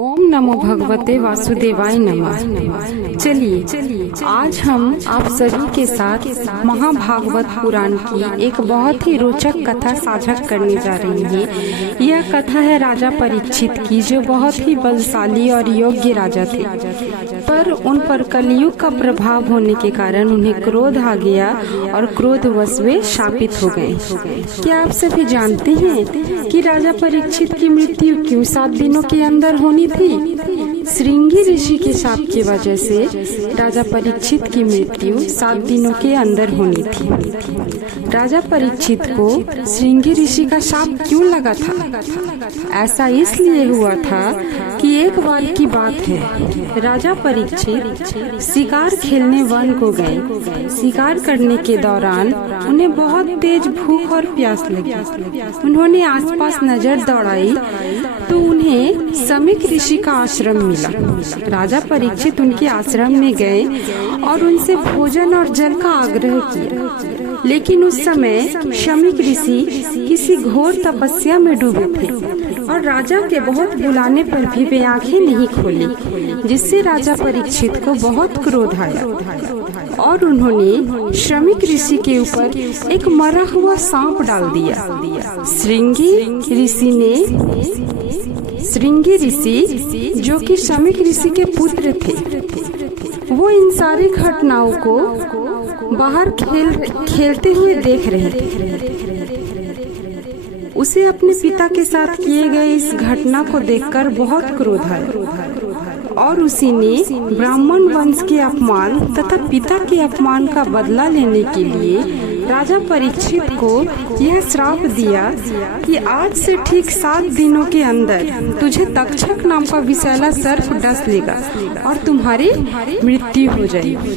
ओम नमो भगवते वासुदेवाय नमः। चलिए आज हम आप सभी के साथ महाभागवत पुराण की एक बहुत ही रोचक कथा साझा करने जा रही हैं। यह कथा है राजा परीक्षित की, जो बहुत ही बलशाली और योग्य राजा थे, पर उन पर कलयुग का प्रभाव होने के कारण उन्हें क्रोध आ गया और क्रोधवश वे शापित हो गए। क्या आप सभी जानते हैं कि राजा परीक्षित की मृत्यु क्यों 7 दिनों के अंदर होनी थी? श्रृंगी ऋषि के शाप की वजह से राजा परीक्षित की मृत्यु 7 दिनों के अंदर होनी थी। राजा परीक्षित को श्रृंगी ऋषि का शाप क्यों लगा था? ऐसा इसलिए हुआ था कि एक बार की बात है, राजा परीक्षित शिकार खेलने वन को गए। शिकार करने के दौरान उन्हें बहुत तेज भूख और प्यास लगी। उन्होंने आसपास नजर दौड़ाई तो उन्हें समीक ऋषि का आश्रम मिला। राजा परीक्षित उनके आश्रम में गए और उनसे भोजन और जल का आग्रह किया, लेकिन उस समय समीक ऋषि किसी घोर तपस्या में डूबे थे और राजा के बहुत बुलाने पर भी वे आंखें नहीं खोली, जिससे राजा परीक्षित को बहुत क्रोध आया और उन्होंने समीक ऋषि के ऊपर एक मरा हुआ सांप डाल दिया। श्रृंगी ऋषि जो कि समीक ऋषि के पुत्र थे, वो इन सारी घटनाओं को बाहर खेलते हुए देख रहे थे। उसे अपने पिता के साथ किए गए इस घटना को देखकर बहुत क्रोध आया और उसी ने ब्राह्मण वंश के अपमान तथा पिता के अपमान का बदला लेने के लिए राजा परीक्षित को यह श्राप दिया कि आज से ठीक 7 दिनों के अंदर तुझे तक्षक नाम का विषैला सर्प डस लेगा और तुम्हारी मृत्यु हो जाएगी।